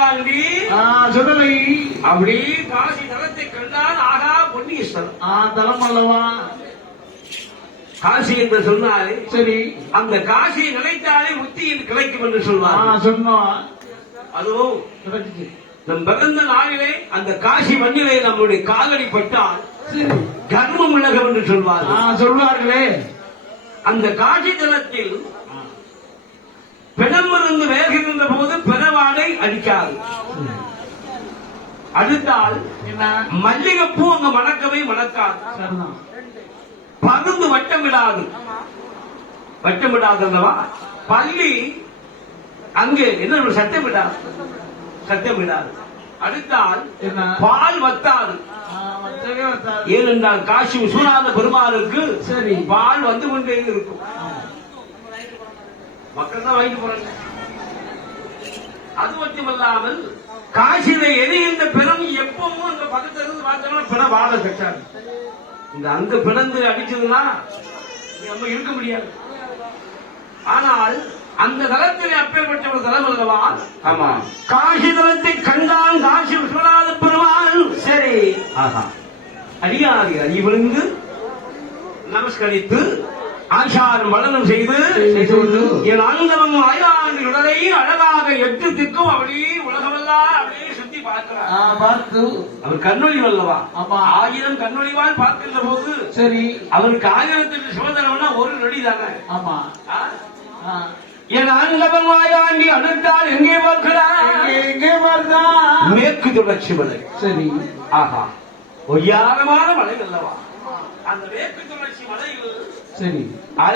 ஆ, சொல்லலை. அப்படி காசி தலத்தை கண்டால் ஆகா பொன்னீஸ்வரன். ஆ தலம் அல்லவா? காசி என்று சொன்னாலே சரி. அந்த காசியை நினைத்தாலே முத்தியில் கிடைக்கும் என்று சொல்வார். சொன்னோம் கிடைச்சிச்சு. நம் பிறந்த நாளிலே அந்த காசி மண்ணிலே நம்முடைய காலடி பட்டால் கர்மம் உலகம் என்று சொல்வார். சொல்வார்களே. அந்த காட்சி தலத்தில் பிணமிருந்து வேகின்ற போது அடுத்தால் என்ன? மல்லிகைப்பூ அங்க மணக்கவே மணக்காது சரிதான் பருந்து வட்டமிடாது. வட்டமிடாது அல்லவா பள்ளி அங்கே என்ன சட்டமிடாது சட்டமிடாது அடுத்தால் என்ன? பால் வத்தாது. ஏனென்றால் காசி விஸ்வநாத பெருமாளுக்கு சரி. பால் வந்து கொண்டே இருக்கும். மக்கள் தான் வாங்கிட்டு போறாங்க. அது மட்டுமல்லாமல் காசியில எரிகின்ற எப்பவும் அந்த பக்கத்துல இருந்து பார்த்தோம்னா பிணம் வாழ கட்டாது. இந்த அங்க பிணந்து அடிச்சதுன்னா நம்ம இருக்க முடியாது. ஆனால் அந்த தளத்தில் அப்பேற்பட்ட ஒரு தலம் அல்லவா? ஆமா. காசி தலத்தை கண்டான் காசி விஸ்வநாத பெருமாள். சரி. ஆஹா. அடியாரி அறிவிழுந்து நமஸ்கரித்து ஆச்சாரம் வளனம் செய்து என் ஆண்டவன் ஆயிராண்டு உடலை அழகாக எட்டு திக்கும் அப்படியே உலகமெல்லாம் அப்படியே பார்த்து. அவர் கண்ணொழி வல்லவா? ஆமா. ஆயிரம் கண்ணொழிவால் பார்க்கின்ற போது சரி. அவருக்கு ஆயிரத்துக்கு சிவதனம்னா ஒரு நொடி தானே? ஆமா. என் ஆண்டவன் வாயாண்டி எங்கே எங்கே மேற்கு தொடர்ச்சி மலை. சரி. ஆஹா. ஒய்யாரமான மலை அல்லவா? அந்த மேற்கு தொடர்ச்சி மலையில் சரி.